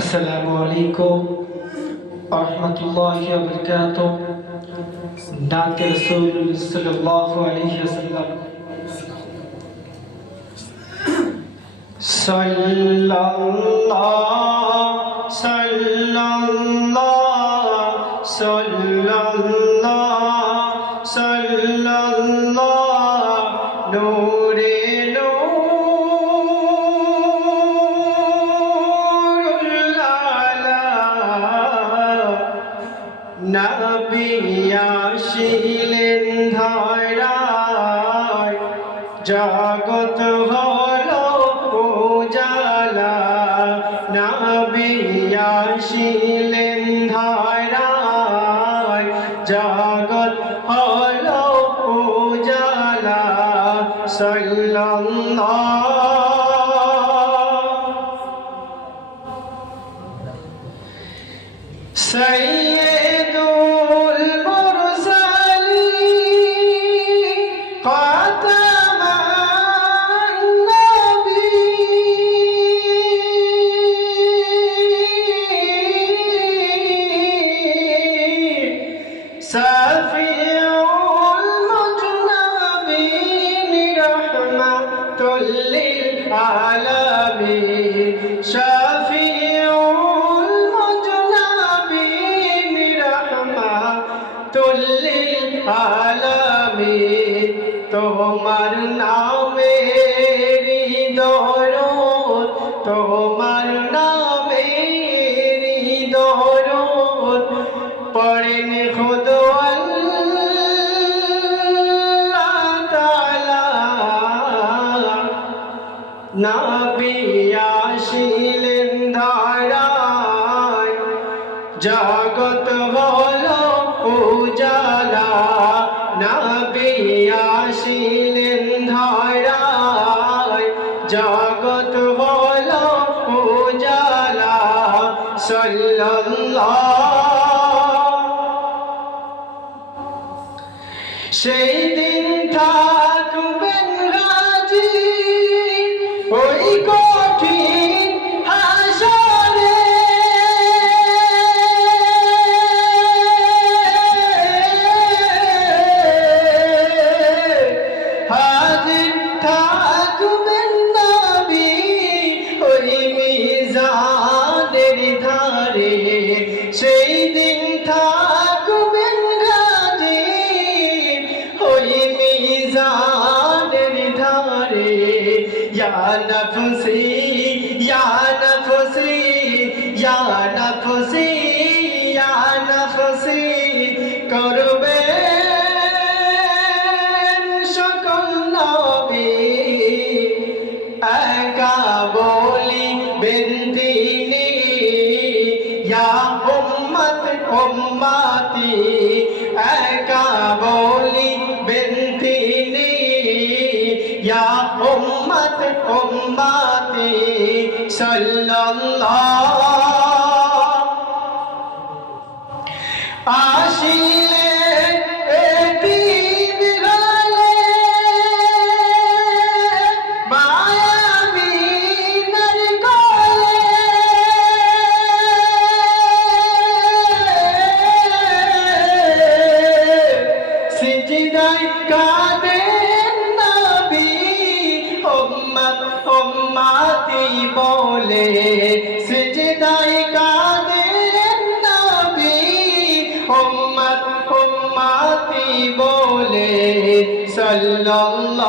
আসসালামু আলাইকুম ওয়া রাহমাতুল্লাহি ওয়া বারাকাতুহু। নাতে রাসূল সাল্লাল্লাহু আলাইহি ওয়াসাল্লাম সাল্লাল্লাহু সাল্লাল্লাহু সাল্লাল্লাহু সাল্লাল্লাহু নূরে নবী আসিলেন ধারায়, জগৎ হলো উজালা। নবী আসিলেন ধারায়, জগৎ হলো উজালা। সাল্লাল্লাহু সাইয়্যিদুল মুরসালিন খাতামান নবিয়্যিন শাফিউল মুজনাবিন রাহমাতুল লিল আলামিন। তোমার নামের দরদ, তোমার নামের দরদ পড়েন খুদ আল্লাহ তাআলা। নবী আসিলেন ধারায়, জগৎ হলো উজালা। নবী আসিলেন ধারায়, জগৎ হলো উজালা। সাল্লাল্লাহু সেই দিন থাকবেন গাজী ওই কঠিন হাসরে। হাজির থাকবেন নবী ওই মিজানের ধারে। সেই দিন থাকবেন গাজী ওই মিজানের ধারে। ইয়া নফসি ইয়া নফসি ইয়া নফসি ইয়া নফসি করবে সকল নবী। একা বলিবেন তিনি ইয়া উম্মত উম্মতি। একা বলিবেন তিনি ইয়া উম্মত উম্মতি। সাল্লাল্লাহু আসিলেন এতিম গালে মায়াবিনের কোলে। সিজদায় কাঁদেন নবী উম্মত উম্মতি বলে। সিজদায় কাঁদেন নবী উম্মত উম্মতি বলে। সাল্লাল্লাহু